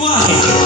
fight